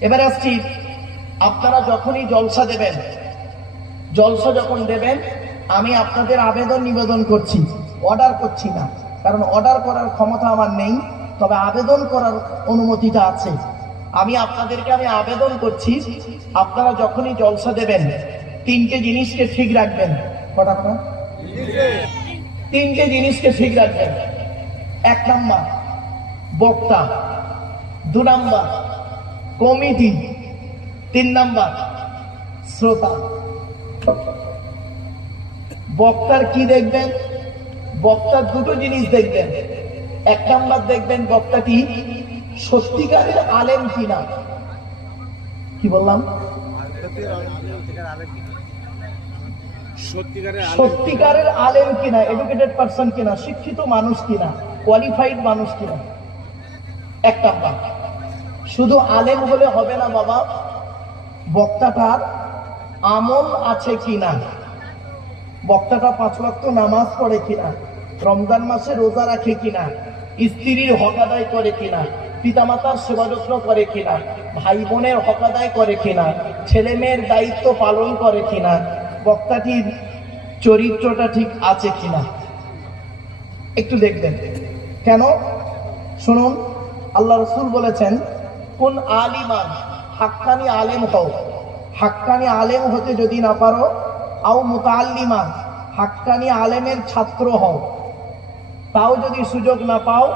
এবারে আসছি, আপনারা যখনই জলসা দেবেন, জলসা যখন দেবেন, আমি আপনাদের আবেদন নিবেদন করছি অর্ডার করছি না। কারণ অর্ডার করার ক্ষমতা আমার নেই, তবে আবেদন করার অনুমতিটা আছে। আমি আপনাদেরকে আমি আবেদন করছি, আপনারা যখনই জলসা দেবেন, তিনটে জিনিসকে ঠিক রাখবেন। তিনটে জিনিসকে ঠিক রাখবেন। এক নাম্বার, বক্তা। দু নাম্বার কমিটি তিন নাম্বার শ্রোতা। বক্তার কি দেখবেন? বক্তার দুটো জিনিস দেখবেন। এক নাম্বার দেখবেন বক্তাটি সত্যিকারের আলেম কিনা। কি বললাম? সত্যিকারের আলেম কিনা এডুকেটেড পার্সন কিনা শিক্ষিত মানুষ কিনা কোয়ালিফাইড মানুষ কিনা। এক নাম্বার। শুধু আলেম হলে হবে না বাবা। বক্তাটার আমল আছে কি না বক্তাটা পাঁচ ওয়াক্ত নামাজ পড়ে কিনা? রমজান মাসে রোজা রাখে কিনা? স্ত্রীর হক আদায় করে কিনা? পিতামাতার সেবা যত্ন করে কিনা? ভাই বোনের হক আদায় করে কিনা? ছেলে মেয়ের দায়িত্ব পালন করে কিনা? বক্তাটির চরিত্রটা ঠিক আছে কিনা? একটু দেখবেন। কেন? শুনুন, আল্লাহ রসুল বলেছেন কোন আলিমান? হাক্কানি আলেম হও। হাক্কানি আলেম হতে যদি না পারো, আও মুতাল্লিমান হাক্কানি আলেমের ছাত্র হও। তাও যদি সুযোগ না পাও,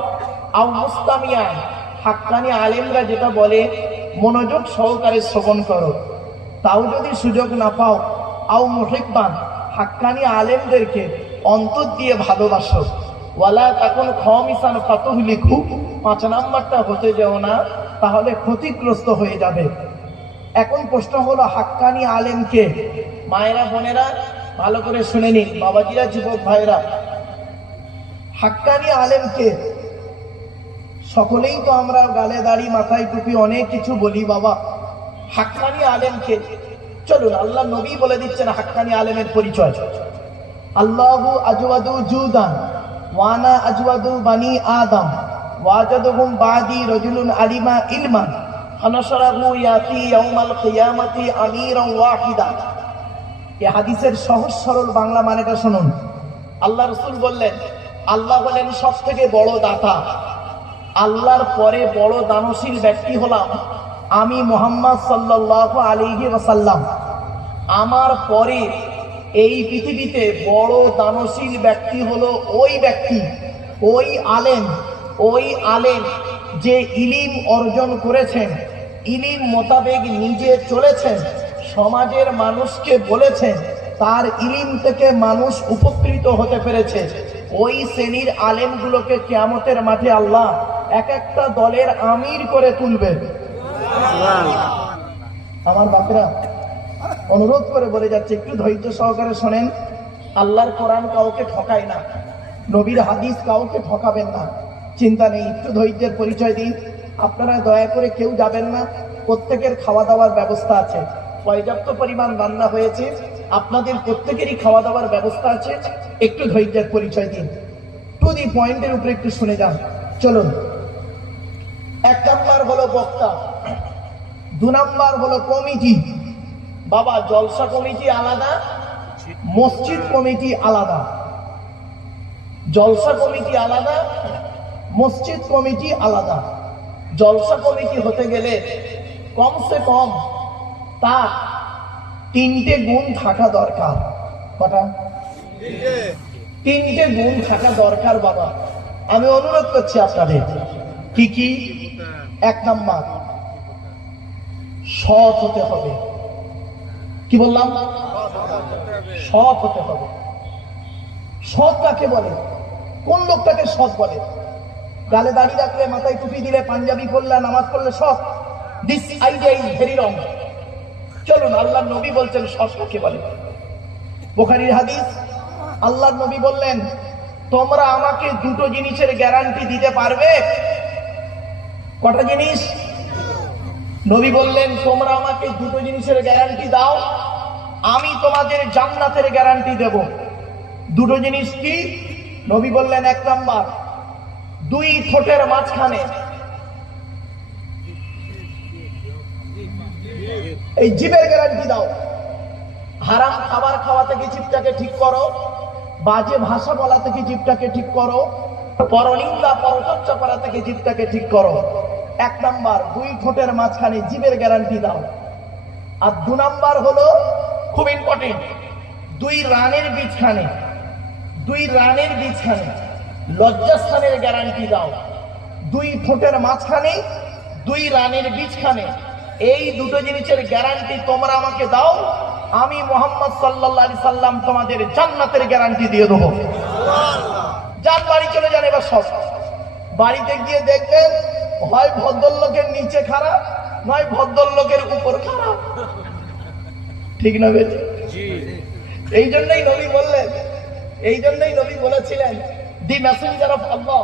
আও মুস্তামিয়ান, হাক্কানি আলেমরা যেটা বলে, মনোযোগ সহকারে শ্রবণ করো। তাও যদি সুযোগ না পাও, আও মুহিব্বান, হাক্কানি আলেমদেরকে অন্তর দিয়ে ভালোবাসো। ওয়ালা তখন খমিসান ফাতুহ লিখু পাঁচ নাম্বারটা হতে যেও না, তাহলে ক্ষতিগ্রস্ত হয়ে যাবে। এখন প্রশ্ন হলো, হাক্কানি আলেমকে, মায়েরা, বোনেরা, ভালো করে শুনে নিন, বাবাজিরা, যুবক ভাইরা হাক্কানি আলেমকে, সকলেই তো আমরা গালে দাড়ি, মাথায় টুপি, অনেক কিছু বলি বাবা। হাক্কানি আলেমকে, চলুন, আল্লাহ নবী বলে দিচ্ছেন হাক্কানি আলেমের পরিচয়। আল্লাহু আজওয়াদু জুদান ওয়ানা আজওয়াদু বানি আদম ওয়াজাদুহুম বাদি রজুলুন আলিমা ইলমান হানাশরাহু ইয়াতি ইয়াউমাল কিয়ামাতি আমিরান ওয়াহিদা এই হাদিসের সহজ সরল বাংলা মানেটা শুনুন। আল্লাহ রসুল বললেন, আল্লাহ বলেন সব থেকে বড় দাতা। আল্লাহর পরে বড় দানশীল ব্যক্তি হলাম আমি মোহাম্মদ সাল্লাহ আলিহি ওসাল্লাম আমার পরে এই পৃথিবীতে বড় দানশীল ব্যক্তি হলো ওই ব্যক্তি ওই আলেম ওই আলেম যে ইলিম অর্জন করেছেন ইলিম মোতাবেক নিজে চলেছেন সমাজের মানুষকে বলেছেন তার ইলিম থেকে মানুষ উপকৃত হতে পেরেছে। ওই শ্রেণির আলেমগুলোকে কেয়ামতের মাঠে আল্লাহ এক একটা দলের আমির করে তুলবে আমার বাপেরা অনুরোধ করে বলে যাচ্ছে, একটু ধৈর্য সহকারে শোনেন, আল্লাহর কোরআন কাউকে ঠকায় না, নবীর হাদিস কাউকে ঠকাবেন না। চিন্তা নেই, একটু ধৈর্যের পরিচয় দিন। আপনারা দয়া করে কেউ যাবেন না, প্রত্যেকের খাওয়া দাওয়ার ব্যবস্থা আছে। পর্যাপ্ত পরিমাণ রান্না হয়েছে, আপনাদের প্রত্যেকেরই খাওয়া দাওয়ার ব্যবস্থা আছে, একটু ধৈর্যের পরিচয় দিন। টু দি পয়েন্টের উপরে একটু শুনে যান। চলুন। এক নম্বর হলো বক্তা, দু নম্বর হলো কমিটি। বাবা, জলসা কমিটি আলাদা, মসজিদ কমিটি আলাদা। জলসা কমিটি আলাদা, মসজিদ কমিটি আলাদা। জলসা কমিটি হতে গেলে কমসে কম তা তিনটে গুণ থাকা দরকার। কটা? তিনটে গুণ থাকা দরকার, বাবা। আমি অনুরোধ করছি আপনাদের, কি কি? এক নাম্বার, সৎ হতে হবে। কি বললাম? সৎ হতে হবে। সৎ কাকে বলে? কোন লোকটাকে সৎ বলে? গালে দাড়ি রাখলে, মাথায় টুপি দিলে, পাঞ্জাবি পরলে, নামাজ পড়লে সৎ? This idea is very wrong চলুন আল্লাহ নবী বলছেন সৎ কাকে বলে? বোখারির হাদিস আল্লাহ নবী বললেন, তোমরা আমাকে দুটো জিনিসের গ্যারান্টি দিতে পারবে? কটা জিনিস? নবী বললেন, তোমরা আমাকে দুটো জিনিসের গ্যারান্টি দাও। আমি তোমাদের জান্নাতের গ্যারান্টি দেব। দুটো জিনিস কি? নবী বললেন, এক নাম্বার, দুই ঠোঁটের মাঝখানে। এই জীবের গ্যারান্টি দাও। হারাম খাবার খাওয়া থেকে জীবটাকে ঠিক করো, বাজে ভাষা বলা থেকে জীবটাকে ঠিক করো, পরনিন্দা, পরচর্চা করা থেকে জীবটাকে ঠিক করো। এক নাম্বার, দুই ঠোঁটের মাঝখানে জীবের গ্যারান্টি দাও। আর দু নাম্বার হলো খুব ইম্পর্টেন্ট দুই রানের বীজখানে, দুই রানের বীজখানে লজ্জাস্থানের গ্যারান্টি দাও। দুই ঠোঁটের মাঝখানে, দুই রানের বীজখানে এই দুটো জিনিসের গ্যারান্টি তোমরা আমাকে দাও। আমি মোহাম্মদ আলাইহি সাল্লাম তোমাদের জান্নাতের গ্যারান্টি দিয়ে দেবো। যান বাড়ি চলে যান এবার সব। বাড়িতে গিয়ে দেখবেন, হয় ভদ্রলোকের নিচে খারাপ নয় ভদ্রলোকের উপর খারাপ ঠিক না বেশ এই জন্যই নবী বললেন এই জন্যই নবী বলেছিলেন the messenger of Allah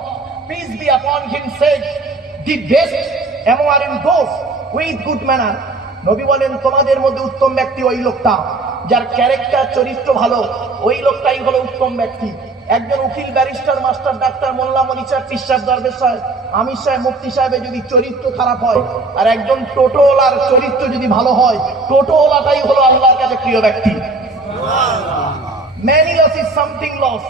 peace be upon him said the best among in those with good manner নবী বলেন তোমাদের মধ্যে উত্তম ব্যক্তি ওই লোকটা যার ক্যারেক্টার চরিত্র ভালো ওই লোকটাই হলো উত্তম ব্যক্তি। একজন উকিল ব্যারিস্টার মাস্টার ডাক্তার মোল্লা মনিচার পিসাব দরবেশ সাহেব আমির সাহেব, মুফতি সাহেবের যদি চরিত্র খারাপ হয়, আর একজন টোটোওয়ালার চরিত্র যদি ভালো হয়, টোটোওয়ালাটাই হলো আল্লাহর কাছে প্রিয় ব্যক্তি Many loss is something loss.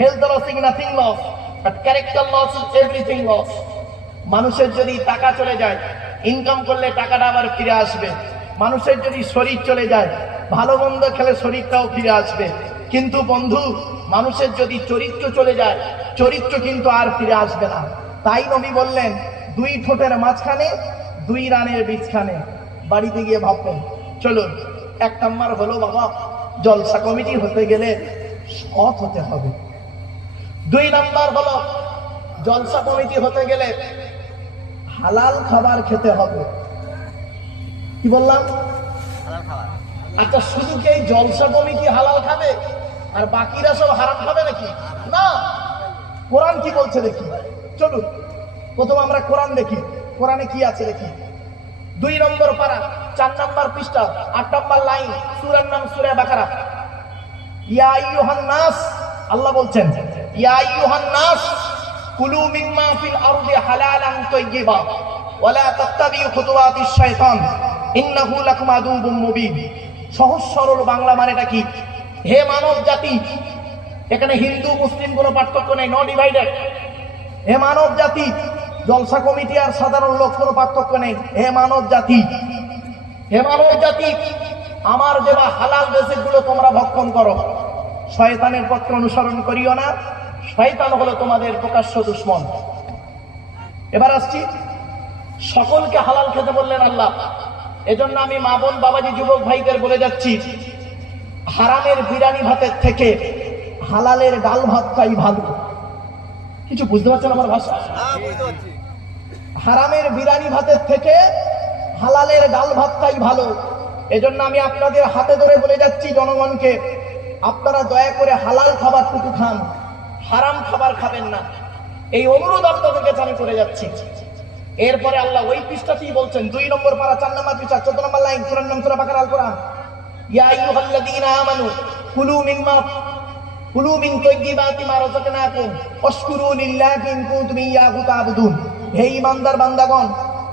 Health loss is nothing loss. But character loss is everything loss. মানুষের যদি টাকা চলে যায় ইনকাম করলে টাকাটা আবার ফিরে আসবে মানুষের যদি শরীর চলে যায়, ভালো মন্দ খেলে শরীরটাও ফিরে আসবে কিন্তু বন্ধু, মানুষের যদি চরিত্র চলে যায়, চরিত্র কিন্তু আর ফিরে আসবে না তাই নবী বললেন দুই ঠোঁটের মাঝখানে দুই রানের বীজখানে। বাড়িতে গিয়ে ভাববেন চলুন এক নাম্বার হলো বাবা জলসা কমিটি হতে গেলে সৎ হতে হবে। দুই নাম্বার হলো জলসা কমিটি হতে গেলে হালাল খাবার খেতে হবে। কি বললাম? আচ্ছা শুধু কি এই জলসা কমিটি হালাল খাবে আর বাকিরা সব হারাম খাবে নাকি? না। কোরআন কি বলছে দেখি। চলুন, প্রথম আমরা কোরআন দেখি। কোরআনে কি আছে দেখি? দুই নম্বর পারা, চার নম্বর পৃষ্ঠা, আট নম্বর লাইন, সুরের নাম সুরে বাকারা। ইয়া আইয়ুহান নাস, আল্লাহ বলছেন, ইয়া আইয়ুহান নাস, কুলু মিম্মা ফিল আরদি হালালান তাইয়্যিবা, ওয়ালা তাত্তাবিউ খুতুওয়াতিশ শাইতান, ইন্নাহু লাকুম আদুউম মুবিন। সহজ সরল বাংলা মানেটা কি? হে মানব জাতি এখানে হিন্দু, মুসলিম কোনো পার্থক্য নেই ন ডিভাইডেড হে মানব জাতি, জলসা কমিটি আর সাধারণ লোক কোনো পার্থক্য নেই। হে মানব জাতি, হে মানব জাতি, আমার দেওয়া হালাল রেসিপগুলো তোমরা ভক্ষণ করো। শয়তানের পত্র অনুসরণ করিও না। শয়তান হলো তোমাদের প্রকাশ্য দুশ্মন। এবার আসছি। সকলকে হালাল খেতে বললেন আল্লাহ। এজন্য আমি মা বোন, বাবাজি, যুবক ভাইদের বলে যাচ্ছি, হারামের বিরানি ভাতের থেকে হালালের ডাল ভাতটাই ভালো। কিছু বুঝতে পারছেন আমার ভাষা? হারামের বিরানি ভাতের থেকে হালালের ডাল ভাতটাই ভালো। এজন্য আমি আপনাদের হাতে ধরে বলে যাচ্ছি জনগণকে আপনারা দয়া করে হালাল খাবারটুকু খান হারাম খাবার খাবেন না। এই অনুরোধ আপনাদের কাছে আমি করে যাচ্ছি। এরপরে আল্লাহ ওই পৃষ্ঠাতেই বলছেন দুই নম্বর পারা চার নম্বর পৃষ্ঠা চোদ্দ নম্বর লাইন সুরান নাম সুরা বাকার আল কোরআন। ইয়া আইয়ুহাল্লাযীনা আমানু কুলু মিম্মা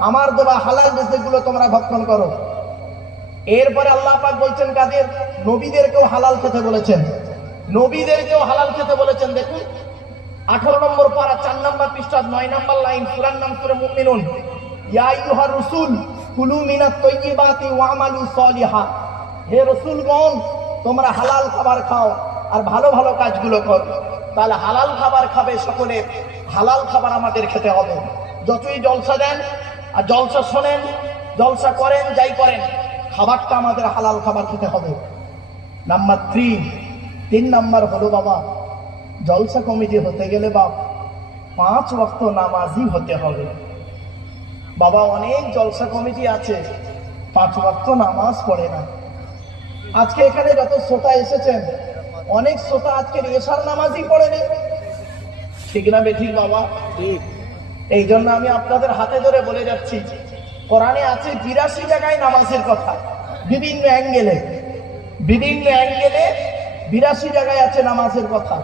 আমার দেওয়া হালাল রিজিকগুলো তোমরা ভক্ষণ করো। এরপরে আল্লাহ বলছেন, কাদের? নবীদেরকেও হালাল খেতে বলেছেন। নবীদেরকেও হালাল খেতে বলেছেন, দেখুন। আঠারো নম্বর পারা, চার নম্বর পৃষ্ঠা, নয় নম্বর লাইন সুরান নাম সুরে মুমিনুন। রাসূল, কুলু হে তোমরা হালাল খাবার খাও। আর ভালো ভালো কাজগুলো করো। তাহলে হালাল খাবার খাবে সকলে। হালাল খাবার আমাদের খেতে হবে। যতই জলসা দেন আর জলসা শোনেন, জলসা করেন, যাই করেন, খাবারটা আমাদের হালাল খাবার খেতে হবে। নাম্বার থ্রি তিন নাম্বার হলো বাবা, জলসা কমিটি হতে গেলে বাপ, পাঁচ ওয়াক্ত নামাজি হতে হবে। বাবা, অনেক জলসা কমিটি আছে, পাঁচ ওয়াক্ত নামাজ পড়ে না। আজকে এখানে যত শ্রোতা এসেছেন অনেক শ্রোতা আজকের এশার নামাজই পড়েনি। ঠিক না বেঠিক বাবা? এই জন্য আমি আপনাদের হাতে ধরে বলে যাচ্ছি কোরআনে আছে বিরাশি জায়গায় নামাজের কথা বিভিন্ন অ্যাঙ্গেলে। বিভিন্ন অ্যাঙ্গেলে বিরাশি জায়গায় আছে নামাজের কথা।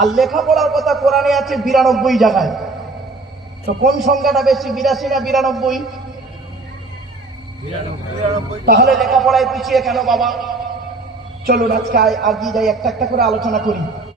আর লেখাপড়ার কথা কোরআনে আছে বিরানব্বই জায়গায়। তো কোন সংখ্যাটা বেশি বিরাশি না বিরানব্বই। তাহলে লেখাপড়ায় পিছিয়ে কেন বাবা? চলুন আজকে আগিয়ে যাই একটা একটা করে আলোচনা করি।